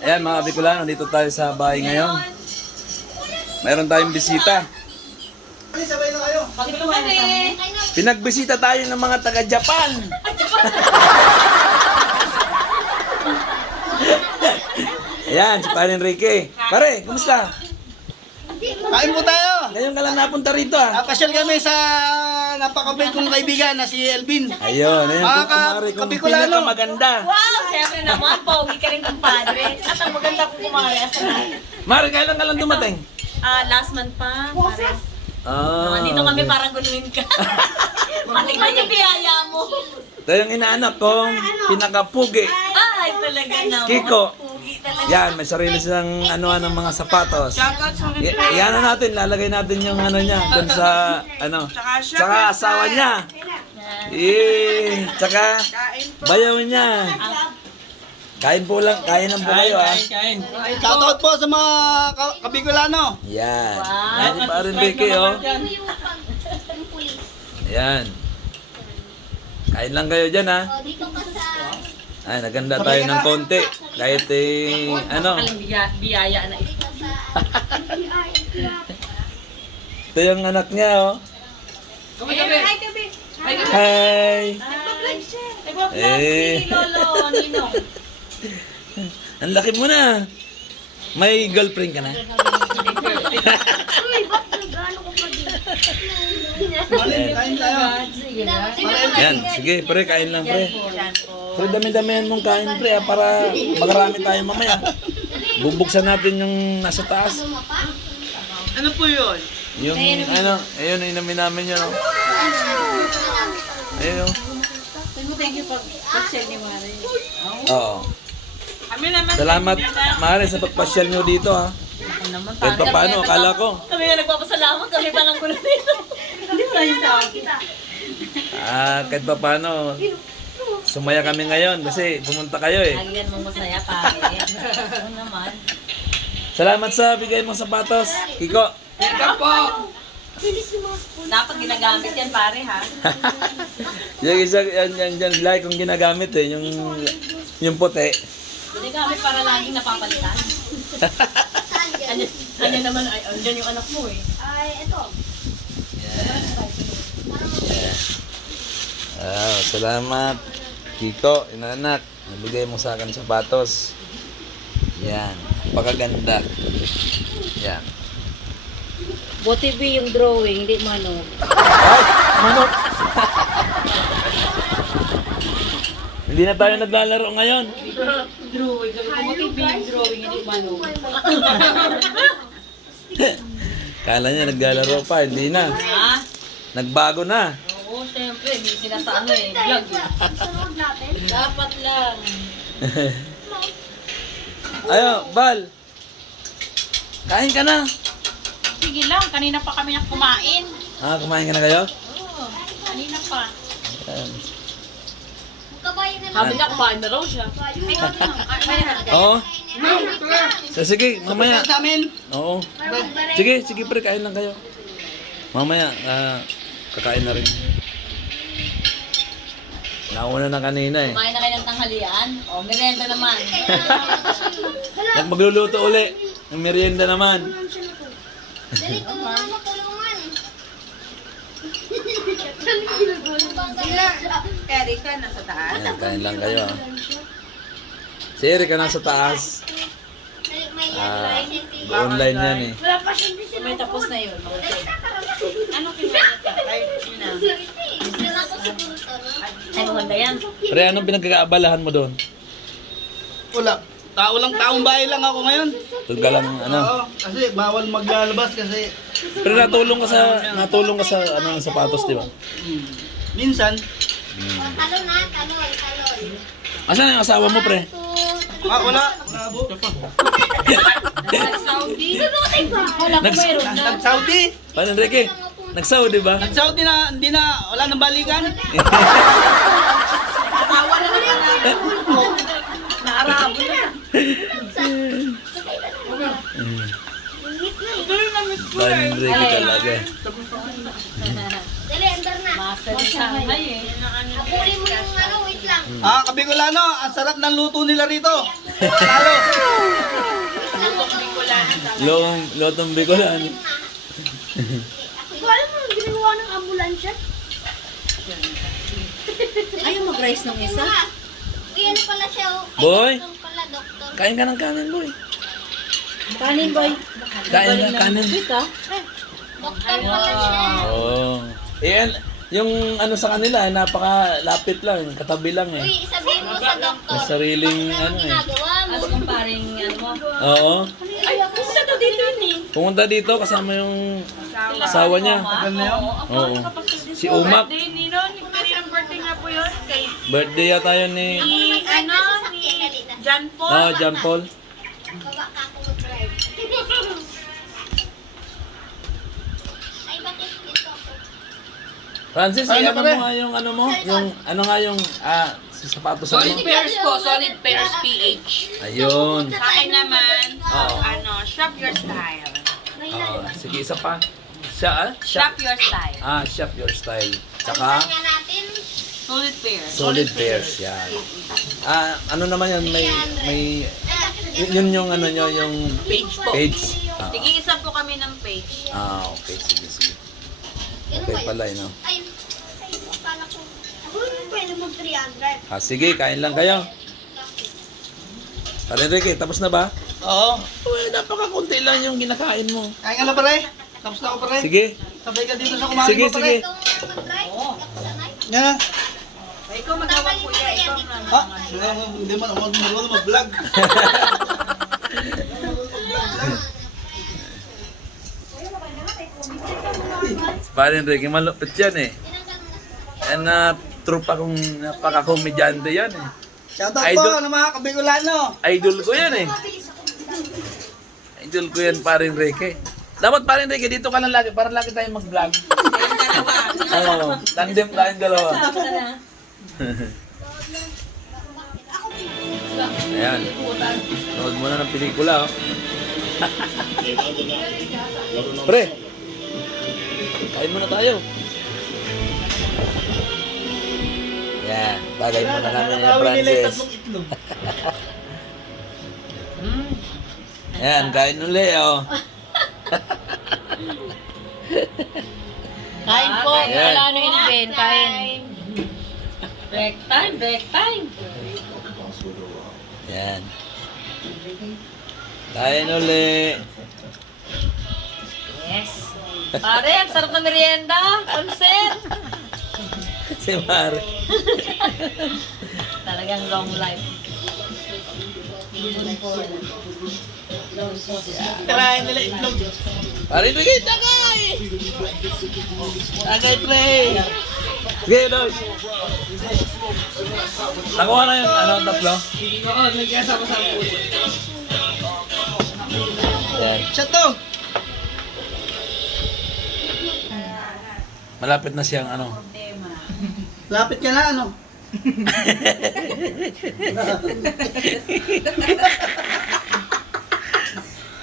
Ayan mga Bicolano, dito tayo sa bahay ngayon. Mayroon tayong bisita. Pinagbisita tayo ng mga taga-Japan. Ayan, si Pare Enrique. Pare, kumusta? Kain po tayo. Ngayon ka lang napunta rito ah. Napasyal kami sa napakabait kong kaibigan na si Elvin. Ayun, ayun Mga po kumare kong Kabicolano. pinakamaganda. Wow! Siyempre naman, pogi ka rin kumpadre. At ang maganda ko kumari asalan. Mare, kailan ka lang dumating? Last month pa, pare. Ah, Nandito kami para guluhin ka. Matignan niyo biyaya mo. ito yung inaanak kong pinakapugi. Ay, talaga naman. Kiko. Pogi talaga. Yan, may sarili silang anuan ng mga sapatos. Yan na natin, lalagay natin yung ano niya dun sa ano. Tsaka asawa niya. Tsaka bayaw niya. Kain po lang, kain lang po kayo ah. Shoutout po sa mga Kabicolano. Yan. Yan si Pare Enrique oh. Yan. Kain lang kayo dyan ha. Ay, naganda tayo ng konti. Kahit ano. Alam, biyaya na ito. Ito yung anak niya oh. Hi, Kabi. Hi. Nag-vlog si Lolo Ninong. Ang laki mo na. May girlfriend ka na? Kain tayo. Yan, sige pre, kain lang pre. Pre, dami-damihan mong kain pre para makarami tayo mamaya. Bubuksan natin yung nasa taas. Ano po yun? Yung ano, ayun, inamin namin yun. Oh. Ayun. Thank you pag-share ni Mare. Oo. Kami naman. Salamat, Mare, sa pagpasyal nyo dito ha. Naman, Kahit pa paano, akala ko. Kami nga nagpapasalamat, kami pa lang gulo dito. Hindi mo lang yung sa akin. Kahit pa paano, sumaya kami ngayon kasi pumunta kayo eh. Lagi yan mong masaya, pare. Oo naman. Salamat sa bigay mong sapatos, Kiko. Dapat ginagamit yan, pare, ha? Yung isa, yan, lagi kong ginagamit eh, yung puti. Ginagamit para laging napapalitan. Kanya naman, ay, andyan yung anak mo, eh. Salamat, Kiko, inaanak. Nabigay mo sa akin sapatos. Yan, pakaganda. Yan. Buti B yung drawing, hindi manok. Ay, manok! Hindi na tayo naglalaro ngayon. Drawing, buti B yung drawing, hindi manok. Kala niya naglalaro pa, hindi na. Ha? Nagbago na. Oo, siyempre, hindi sila sa ano eh, vlog eh. Dapat lang. Ayo, Bal. Kain ka na. Sige lang, kanina pa kami kumain. Kumain ka na kayo? Oo, kanina pa. Ayan. Sabi niya, kumain na raw siya. Oo. So, sige, mamaya. Sa amin. Oo. Sige, pre, kain lang kayo. Mamaya, kakain na rin. Nauna na kanina eh. Kumain na kayo ng tanghalian. O, merienda naman. Magluluto uli. Ang merienda naman. Dali, tulungan mo, tulungan. Erika, nasa taas. Ayan, kain lang kayo. Si Erika nasa taas. Dali, may Online yan eh. wala pa siya din sila. May tapos na yun. Ano Ay, maganda yan. Pre, anong pinagkakaabalahan mo doon? Wala. Taong bahay lang ako ngayon. Doon ka lang, ano? Oo, kasi bawal maglalabas kasi Pero natulong ka sa ano, ng sapatos, di ba? minsan, Talon na, talon. Asan yung asawa mo, pre? wala. Malabo. Saudi. Wala ko meron na. Nag-Saudi. Paano, Enrique? Nag-Saudi ba? Nag-Saudi na, hindi na, wala nang balikan. Tawa na naman. Naarabo na. Paano, Enrique talaga? Dali, andar na. Master ni Shanghai eh. Abulin mo yung ano, wait lang. lang. Kabicolano, ang sarap ng luto nila rito. Lalo. Lotong Bicolan. Ako alam mo, ginagawa ng ambulansya. Ayaw mag-rice ng isa. Yan pala siya. Boy. Doktor pala, doktor. Kain ka ng kanin, boy. Kanin, boy. Kain ka kanin. Sweet, ah. Doktor pala siya. Oo. Yan, yung ano sa kanila, napakalapit lang, katabi lang eh. Uy, sabihin mo sa doktor. May sariling Bakit ano eh. ginagawa mo? As comparing, ano mo. Oo. Ay, pumunta daw dito yun eh. Pumunta dito kasama yung asawa niya. Oo. Si Umak. Birthday ni Ron, yung kanyang birthday nga po yun, kay Birthday yata yun ni John Paul. John Paul. Baba ka ako mag-drive. Ay, bakit ito ako? Francis, Ay, ano ano ba? mo nga yung ano mo? Yung ano nga yung sa sapatos mo? Solid pairs po, solid pairs PH. Ayun. Sa akin naman, Oo. shop your style. Sige, isa pa. Siya, Shop your style. Shop your style. Tsaka, Kanya natin. Solid pairs. solid pairs, yan. Ano naman yan, yun yung ano nyo, yung Page po. page. Sige, isa po kami ng page. Okay, sige. Ganun Okay ba yun? pala, no? Ay, akala ko. Ako rin pwede mag-300. Sige, kain lang kayo. Pare Enrique, tapos na ba? Oo. Uy, napakakunti lang yung kinakain mo. Kain ka na pare. Tapos na ako pare. Sige. Sabay ka dito sa kumain Sige, mo pare. sige. Ikaw mag-drive. Ako sanay. Yan. Ay, ikaw magawag po yan. Ikaw na. Hindi man ako marunong mag-vlog. Pare Enrique, malupit yan eh. Yan na trupa kong napaka-komedyante yan eh. Shout out Idol. po ng mga kabicolano. Idol ko yan eh. Idol ko yan, pare Enrique. Dapat pare Enrique, dito ka lang lagi para lagi tayong mag-vlog. Oo, tandem tayong dalawa. Tama na na. Ayan. Nood muna ng pelikula oh. Pre, kain muna tayo. Yan, bagay muna namin yung Francis. Yan, kain uli oh. Kain po. Ayan. Wala ano yun, Ben. Kain. Break time, break time. Yan. Kain uli. Yes. Pare, ang sarap na merienda. Concert. Si Mare. Talagang long life. Tirahin nila itlog. Pare Enrique, tagay! Tagay, pre! Sige, Dog. Nakuha na yung ano, tatlo? Oo, nagkasama-sama po. Yan. Siya to. Malapit na siyang ano. Lapit ka na ano.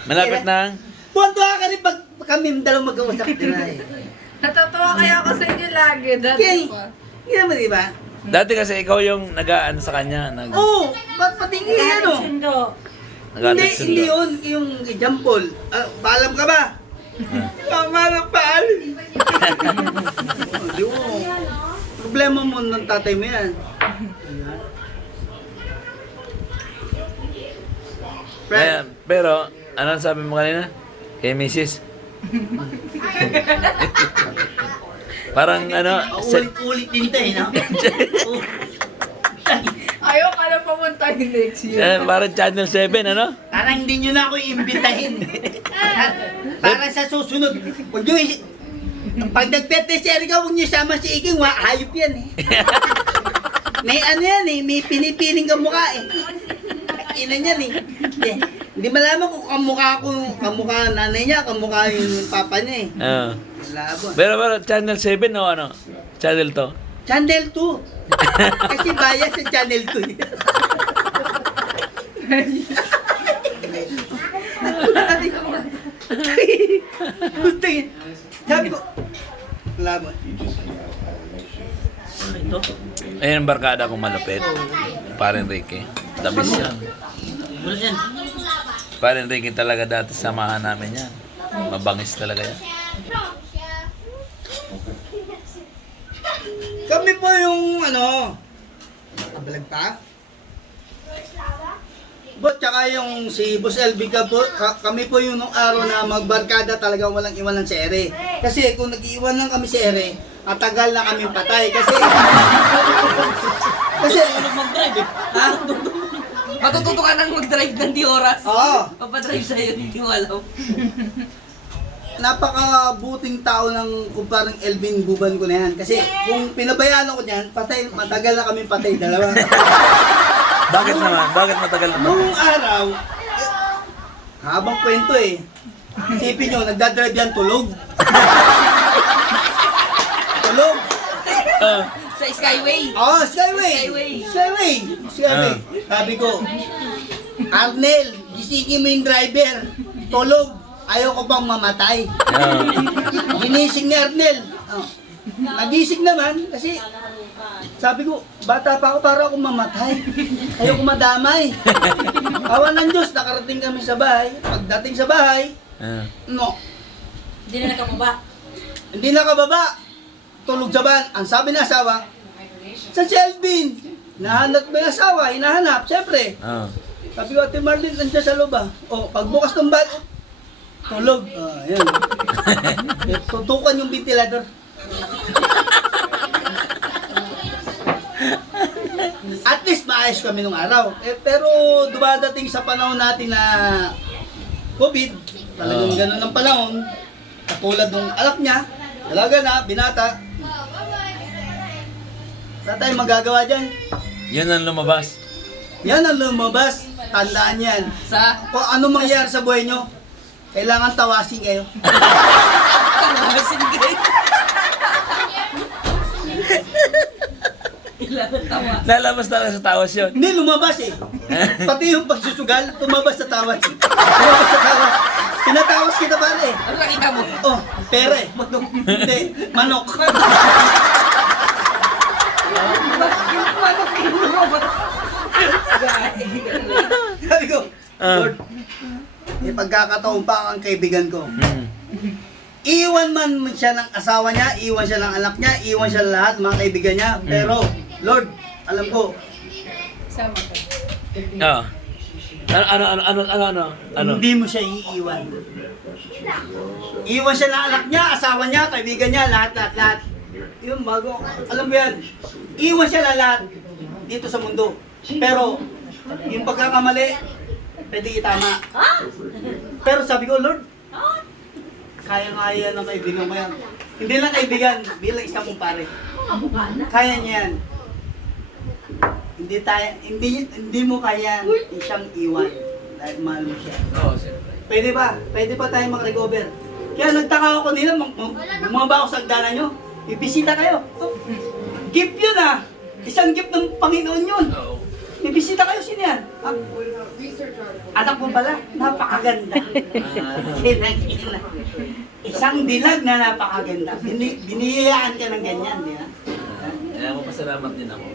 Malapit na. Tuwan-tuwa ka rin pag kami dalawang mag-uusap din na eh. Natatawa kaya ako sa inyo lagi. Okay. Hindi naman diba? Dati kasi ikaw yung nag-ano sa kanya. Oo, ba't pati ano? Hindi, Nag-alit hindi yun, yung example. Paalam ka ba? Paalam, paalam. Di mo. Problema mo ng tatay mo yan. Ayan, pero, ano ang sabi mo kanina? Kay Mrs. Parang ano, Ulit-ulit din tayo, no? Ayaw ka na pumunta yung next year. parang Channel 7, ano? Parang hindi nyo na ako iimbitahin. Para sa susunod. Huwag nyo pag nag-pete si Erika, huwag nyo sama si Iking. Hayop yan eh. May ano yan eh, may pinipiling kamukha eh. Ina niyan eh. Hindi malaman kung kamukha nanay niya, kamukha yung papa niya eh. Oo. Labo. Pero Channel 7 o ano? Channel to? Channel 2. Kasi bias sa Channel 2. Sabi ko, labo. to. Ayan ang barkada kong malupit. Parin Ricky. Dabis yan. Ano yan? Parin Ricky talaga dati samahan namin yan. Mabangis talaga yan. Kami po yung ano, kabalag pa? But tsaka yung si Boss LB ka po, kami po yung nung araw na magbarkada talaga walang iwanan si Ere. Kasi kung nag-iwan lang kami si Ere, matagal na kami patay. Kasi Mag-drive eh. Ha? Matututo ka nang mag-drive ng di oras. oo, Papadrive sa'yo, hindi mo alam. napakabuting tao ng kumparang Elvin Buban ko na yan. Kasi kung pinabayaan ako niyan, patay, matagal na kami patay, dalawa. Bakit naman? Bakit matagal naman? Nung araw, habang kwento eh. Isipin nyo, nagdadrive yan, tulog. Tulog. Sa Skyway. Oh, Skyway. Skyway. Skyway. Sabi ko, Arnel, gisingin mo yung driver. Tulog. Ayaw ko pang mamatay. Ginising ni Arnel. Oh. Nagising naman kasi sabi ko, bata pa ako para ako mamatay. Ayaw ko madamay. Awan ng Diyos, nakarating kami sa bahay. Pagdating sa bahay, no, Hindi na nakababa. hindi nakababa. Tulog sa van. Ang sabi ng asawa, sa Shelvin. Hinahanap ba yung asawa? Hinahanap, syempre. Sabi ko, Ate Marlene, nandiyan sa loob ah. O, pagbukas ng van, tulog. Ayan. Tutukan yung ventilador. At least maayos kami nung araw. Pero dumadating sa panahon natin na COVID, talagang gano'n ang panahon. Katulad nung anak niya, dalaga na, binata. Wala tayong magagawa dyan. Yan ang lumabas. Yan ang lumabas. Tandaan yan. Sa? Kung ano mangyari sa buhay nyo, kailangan tawasin kayo. Kalabasin kayo. Kailangan tawa. Nalabas talaga sa tawas yun. Hindi, lumabas eh. Pati yung pagsusugal, tumabas sa tawas. Tumabas sa tawas. Tinatawas kita pare. Ano nakita mo? Oh, pera eh. Hindi, manok. Sabi ko, Lord, may pagkakataon pa ang kaibigan ko. Iwan man siya ng asawa niya, iwan siya ng anak niya, iwan siya ng lahat, mga kaibigan niya. Pero, Lord, alam ko, Oo. Ano? hindi mo siya iiwan. Iwan siya ng anak niya, asawa niya, kaibigan niya, lahat. Yun, bago, alam mo yan, iwan siya ng lahat dito sa mundo. Pero, yung pagkakamali, pwede itama. Pero sabi ko, Lord, kaya ng kaibigan mo yan. Hindi lang kaibigan, bilang isang kumpare. Kaya niya yan. Hindi mo kaya siyang iwan dahil mahal mo siya. Pwede pa tayo mag-recover. Kaya nagtaka ako nila, bumaba ako sa agdanan nyo, ibisita kayo. Gift yun ah! Isang gift ng Panginoon yun. Ibisita kayo, sino yan? Anak mo pala, napakaganda. Isang dilag na napakaganda. Biniyayaan ka ng ganyan, di ba? Kaya mo pasalamat din ako.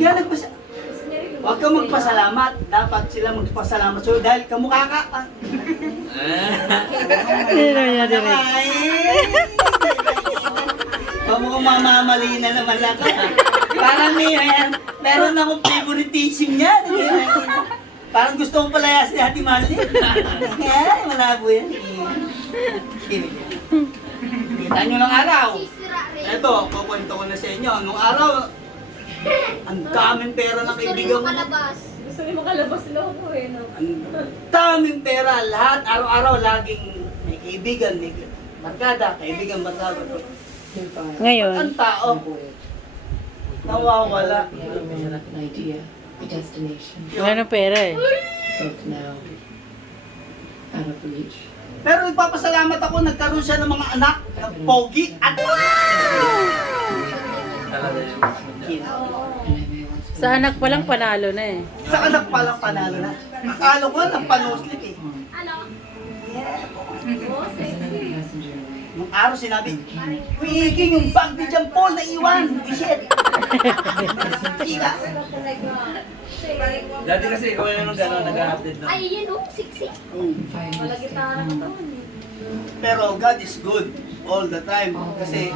Kaya huwag kang magpasalamat. Dapat sila magpasalamat sa'yo dahil kamukha ka. Mukhang mamamali na naman ako. Parang meron akong favoritism niya. Parang gusto kong palayas ni Ate Marlene. Ay, malabo yan. Kita nyo ng araw. Ito, kukwento ko na sa inyo. Nung araw, ang daming pera ng kaibigan ko. Gusto niyo makalabas lang ako eh. No? Ang daming pera. Lahat, araw-araw, laging may kaibigan, may barkada, kaibigan, barkada. Ngayon, Ang tao, nawawala. An idea, a destination, wala ng pera eh. both now, out of reach. Pero nagpapasalamat ako, nagkaroon siya ng mga anak na pogi at And I may once Sa anak pa lang panalo na eh. sa anak palang panalo na. Akala ko lang panuslip eh. messenger away. Nung araw sinabi, Kuya Iking, yung bag ni John Paul na iwan. Shit. Tira. Dati kasi ikaw yung gano'n nag-update na. Ay, yun oh, siksik. Pero God is good all the time. Kasi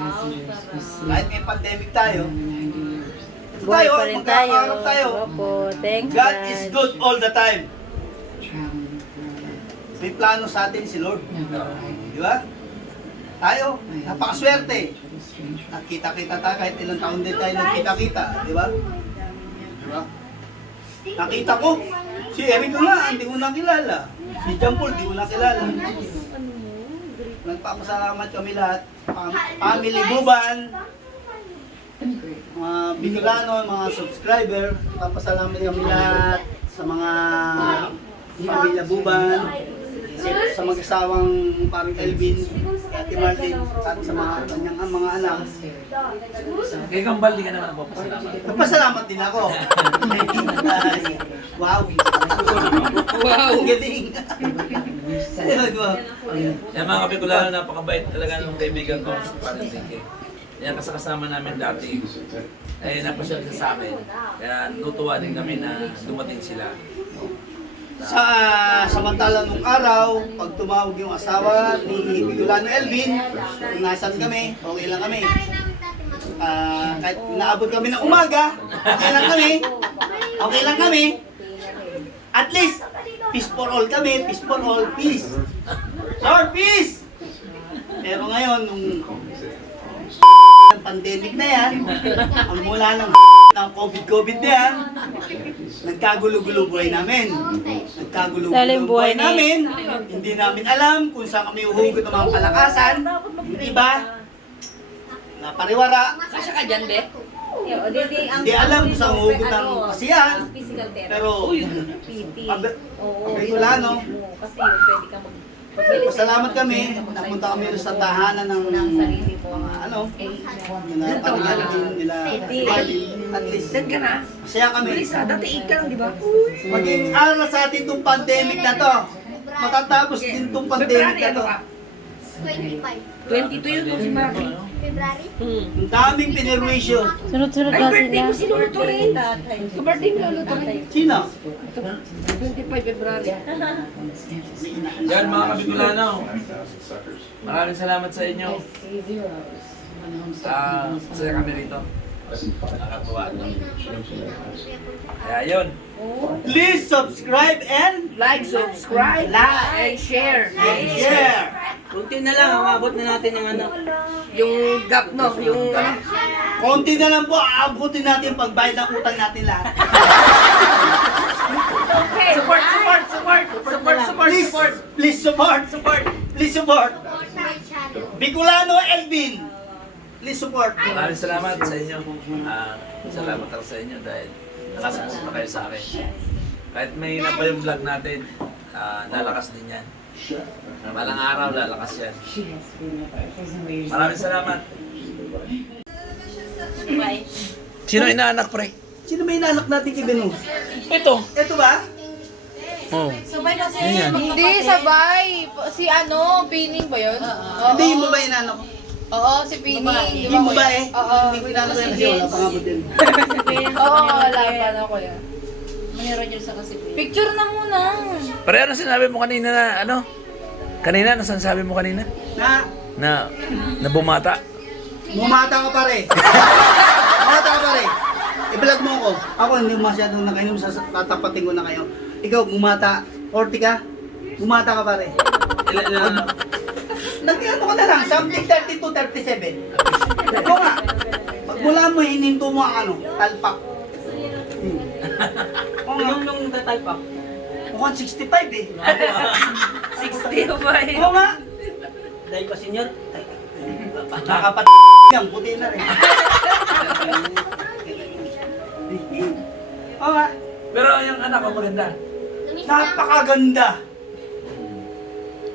kahit may pandemic tayo, Buhay pa rin tayo. magkakaroon tayo. Opo, thank God God. is good all the time. Traveling the world. May plano sa atin si Lord. Never Di ba? Tayo, napakaswerte. to the stranger. Nakita-kita tayo kahit ilang taon din tayo nagkita-kita. Di ba? Di ba? Nakita ko, si Eric nga, hindi ko nakilala. Si John Paul, hindi ko nakilala. Nagpapasalamat kami lahat. Family Buban, I'm grateful. mga Bicolano, mga subscriber. Papasalamat kami lahat sa mga pamilya Buban, sa mag-asawang parang Elvin, Ate Marlene, at sa mga kanyang mga anak. Kaya kang bali ka naman nagpapasalamat. Nagpasalamat din ako. Wow! Wow! Galing! Yan mga kapikulano, napakabait talaga ng kaibigan ko sa Padre Enrique. Yan kasama namin dati. Eh, napasyal siya sa amin. Kaya natutuwa din kami na dumating sila. Samantala nung araw, pag tumawag yung asawa ni Bicolano Elvin, kung nasan kami, okay lang kami. Kahit naabot kami ng umaga, okay lang kami. Okay lang kami. At least, peace for all kami, peace for all, peace. Lord, peace! Pero ngayon, nung pandemic na yan, ang mula ng COVID na yan, nagkagulo-gulo buhay namin. Nagkagulo-gulo Saling buhay buhay ni- namin. Hindi namin alam kung saan kami uhugot ng mga kalakasan. Yung iba, na pariwara. Kasya ka dyan, Be? Hindi alam kung saan uhugot ng kasiyahan. Physical therapy. Pero, PT. ang Bicolano, Kasi yun, pwede ka pasalamat kami. Napunta kami sa tahanan ng mga ano, nila Panginoon, nila Marlene. At least, masaya kami. Dati ka lang, di ba? Maging aral sa atin itong pandemic na to. Matatapos din itong pandemic na to. 25. 22 yun, si Maki. February? Ang daming pinirwisyo. Sunod-sunod na sila. Sinuluto rin. Birthday mo luluto rin. Sino? 25 February. Yan mga kapikulano. Maraming salamat sa inyo. Masaya kami rito. Nakatuwa. Kaya yun. Please subscribe and Like, subscribe, and share. share. Kunti na lang, umabot na natin yung ano, yung gap, no? Yung Konti na lang po, aabutin natin yung pagbayad ng utang natin lahat. support. Please, please support. Please support. Bicolano Elvin. Please support. Maraming salamat sa inyo. Salamat ako sa inyo dahil nakasuporta kayo sa akin. Kahit may na pa yung vlog natin, lalakas din yan. Malang araw, lalakas yan. Maraming salamat. Sino inaanak, pre? Sino may inanak natin kay Benu? Ito. Ito ba? Oh. Yan. Hindi, sabay. Si ano, Pining ba yun? Hindi mo ba inanak? Oo, si Pining. Hindi mo ba eh? Oo. Hindi ko inanak yan kasi wala pang abot din. Oo, wala pa na ko yan. Mayroon dyan sa kasi. Picture na muna. Pre, ano sinabi mo kanina na, ano? Kanina, ano sabi mo kanina? Na bumata. Bumata ka pare. Bumata ka pare. I-vlog mo ako. Ako hindi masyadong nakainom sa tatapatin ko na kayo. Ikaw, bumata. 40 ka? Bumata ka pare. Ilan? Nag-ano ka na lang, something 32, 37. Ito nga. Pag mula mo, hininto mo ang ano, talpak. Yung tatalpak. Mukhang 65 eh. 60 ba eh? Oo nga. Dahil pa senior? Nakapat yan, puti na rin. Oo nga. Pero yung anak ko maganda. Napakaganda.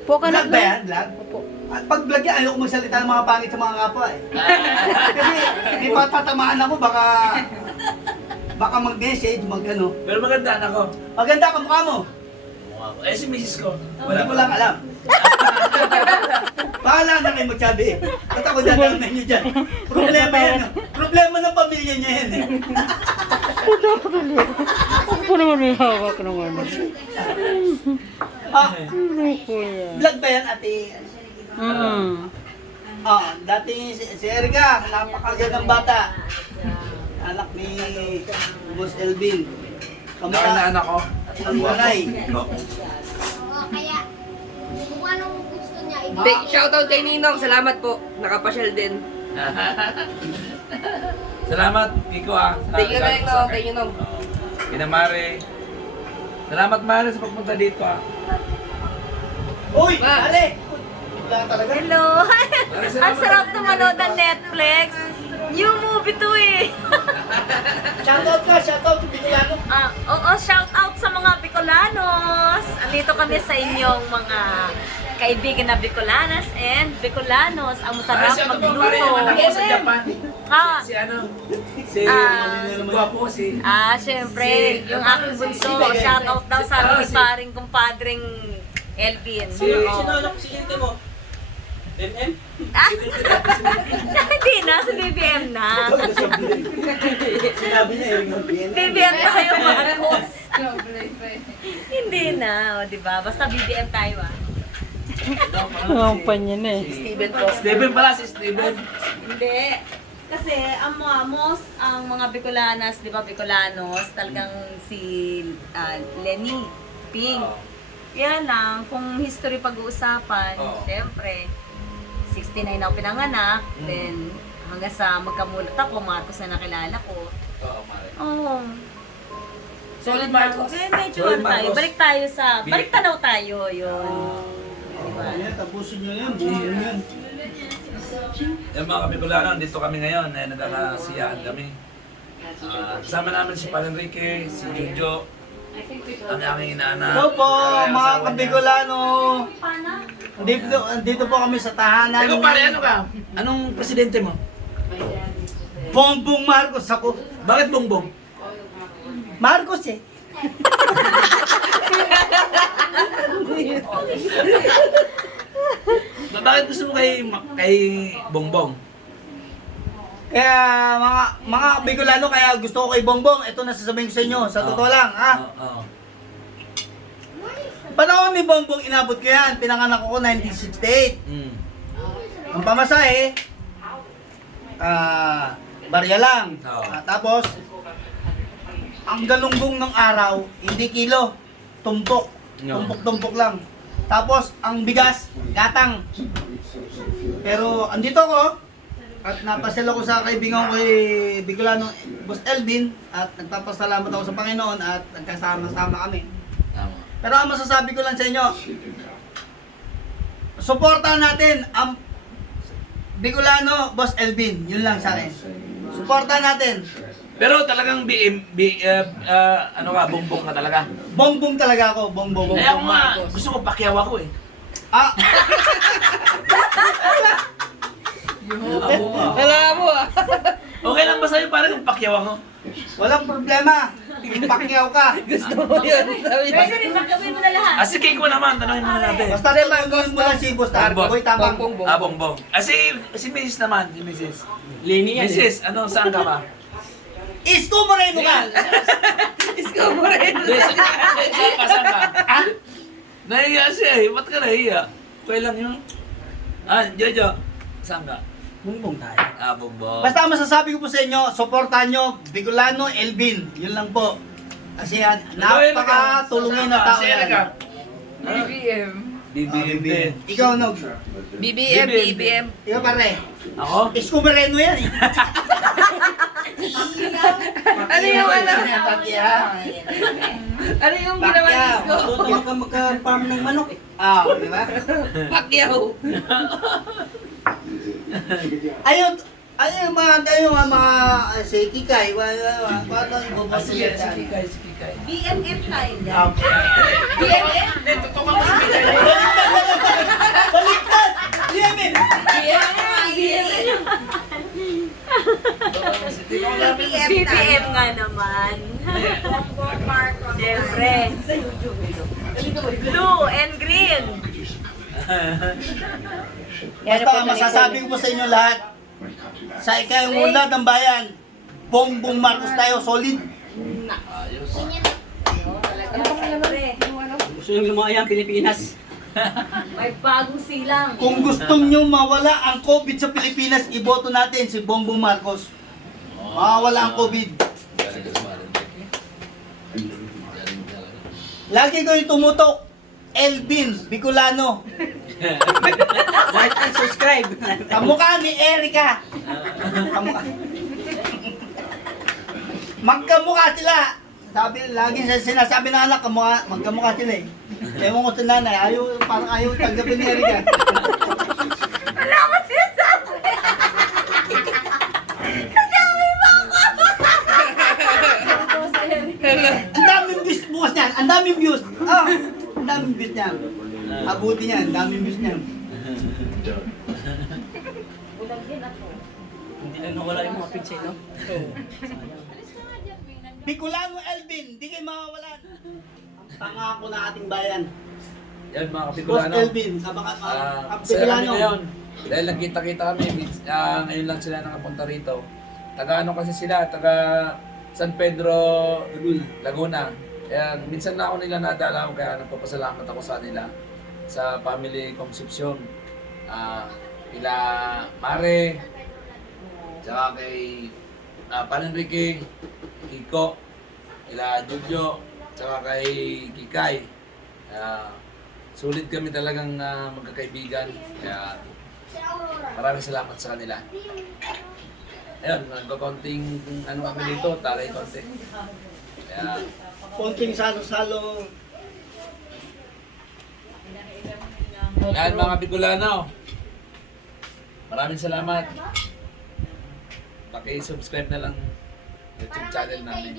Po ka Vlog na ba yan? Vlog? At pag vlog yan, ayoko magsalita ng mga pangit sa mga kapwa eh. Kasi may patatamaan ako, baka mag-message, mag-ano. Pero maganda anak ko. Maganda ka mukha mo. kasama ko. Eh, si misis ko. Wala ko lang alam. Bahala na kayo magsabi. Ba't ako dadamay niyo dyan? Problema yan. Problema ng pamilya niya yan eh. Ako po naman may hawak naman. Ah, Ano po yan? vlog ba yan, ate? Dati si Erika, napakagandang bata. Anak ni Boss Elvin. Naka na anak ko. Ang nanay. Oo, kaya kung anong gusto niya, Hindi, shoutout kay Ninong. Salamat po. Nakapasyal din. Salamat, Kiko ah. Thank you, Ninong. Thank you, Ninong. Pinamare. Salamat, Mare, sa pagpunta dito ah. Uy! Ma. Ale! Wala talaga. Hello! Ang sarap na manood ng Netflix. New movie to eh. Shoutout ka! Shoutout! Bicolano! Oo, shout out sa mga Bicolanos. Andito kami sa inyong mga kaibigan na Bicolanas and Bicolanos. Ang masarap Si ano po, Mare, yung anak ko sa Japan. Ha? Si ano? Si Guwapo, si... Syempre, yung aking bunso. Shout out daw sa aking paring kumpadring Elvin. Oo. Sininte mo? MM? Hindi na, sa BBM na. Sinabi niya yung BBM tayo, Marcos. Hindi na, o diba? Basta BBM tayo ah. Ang panya na eh. Steven po. Steven pala, si Steven. Hindi. Kasi ang mga Bicolanas, di ba Bicolanos, talagang si Lenny Ping. Yan lang, kung history pag-uusapan, Oo. syempre, 69 ako pinanganak, then hanggang sa magkamulat ako, Marcos na nakilala ko. Oo, Mare. Oo. Solid Marcos. Kaya medyo Solid ano tayo, Marcos. balik tanaw tayo, yun. Diba? Ayan, tapusin niyo yan. Buong yan. Yung mga Bicolano, dito kami ngayon, nagkakasiyaan kami. Kasama namin si Pan Enrique, si Jojo, ang aking inaanak. Hello po, ang mga asawa niya. kabicolano. Andito po kami sa tahanan. Teka pare, ano ka? Anong presidente mo? Bongbong Marcos ako. Bakit Bongbong? Marcos eh. Bakit gusto mo kay Bongbong? Kaya mga Bicolano, kaya gusto ko kay Bongbong. Ito na sasabihin ko sa inyo, sa totoo lang, ha? Oo. Panahon ni Bongbong, inabot ko yan. Pinanganak ko 1968. Mm. Ang pamasahe, barya lang. Oo. Tapos, ang galunggong ng araw, hindi kilo, tumpok. No. Tumpok-tumpok lang. Tapos, ang bigas, gatang. Pero, andito ko, at napasal ako sa kaibigan ko kay Bicolano, Boss Elvin, at nagpapasalamat ako sa Panginoon at nagkasama-sama kami. Tama. Pero ang masasabi ko lang sa inyo, suportahan natin ang Bicolano, Boss Elvin. Yun lang sa akin. Suportahan natin. Pero talagang ano ka, Bongbong ka talaga. Bongbong talaga ako, bongbong. Eh ako nga, gusto ko Pacquiao ako eh. Ah, Wala mo ah. Okay lang ba sa'yo pare kung Pacquiao ako? walang problema. Pakyaw ka. Gusto mo yun. Sabi niya. Pwede rin, magkawin mo na lahat. Ah, si Kiko naman, tanongin mo na natin. Basta tulungan mo lang si Boss Tar. Boss. Boy, tamang. Bongbong. Ah, Bongbong. Ah, si Mrs. naman, si Mrs. Lini yan Mrs. Ano, saan ka ba? Isko Moreno ka. Isko mo rin. Hindi, saan ka? Ah? Nahiya siya eh, ba't ka nahiya? Okay lang yun. Ah, Jojo, saan ka? Bongbong tayo. Ah, Bongbong. Basta ang masasabi ko po sa inyo, suportahan nyo Bicolano, Elvin. Yun lang po. Kasi yan, napaka-tulungin na tao Si Erika. yan. BBM. BBM din. Ikaw, Nog. BBM, BBM. Ikaw, pare. Ako? Isko Moreno yan eh. Ano yung ano? Pakyaw. Ano yung ginawa ni Pakyaw. Isko? Matuto ka magka-farm ng manok eh. Ah, di ba? Pacquiao. Ayun, mga si Kikay, paano ibabasa Sige, yan? sige, guys, sige, guys. BMM tayo. BBM? Hindi, totoo ka ba si Kikay? Baliktad! Yemen! BBM. BBM nga naman. Siyempre. Blue and green. Basta masasabi ko po sa inyo lahat, sa ikayungulat ng bayan, Bongbong Marcos tayo, solid. Ayos. Siyempre. Gusto nyo lumaya ang Pilipinas. May bagong silang. Kung gusto nyo mawala ang COVID sa Pilipinas, iboto natin si Bongbong Marcos. Mawala ang COVID. Galing ka sa Marinduque. Galing talaga. Lagi ko yung tumutok, Elvin Bicolano. Like and subscribe. Kamukha ni Erica. Kamukha. Magkamukha sila. Sabi, lagi sinasabi ng anak, magkamukha sila eh. Ewan ko sa nanay, parang ayaw tanggapin ni Erica. Wala ko sinasabi. Kadami mo ako. Ang daming views bukas niyan, ang daming views. Ah, ang daming views niyan. Abuti niyan, ang daming views niyan. Hindi na nawala yung mga picture, no? Bicolano Elvin, di kayo mawawalan. Ang pangako na ating bayan. Yan mga Boss Kapikulano. Elvin, Saya kami Bicolano. ngayon. Dahil nagkita-kita kami, ngayon lang sila nakapunta rito. Taga ano kasi sila, taga San Pedro, Laguna. Kaya minsan na ako nila nadala, kaya nagpapasalamat ako sa nila. Sa family Concepcion. Ila Mare, tsaka kay Panenrique, Kiko, ila Jojo, tsaka kay Kikay. Sulit kami talagang magkakaibigan. Kaya maraming salamat sa kanila. Ayun, nagkakonting ano kami dito, taray konti. Kaya Konting salo-salo. yan mga Bicolano. Maraming salamat. Paki-subscribe na lang YouTube channel namin.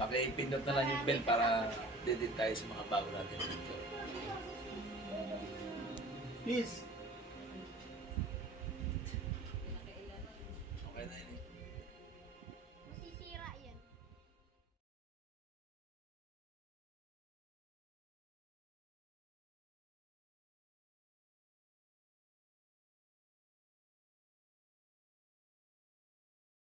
Paki-pindot na lang yung bell para updated tayo sa mga bago natin video. Please.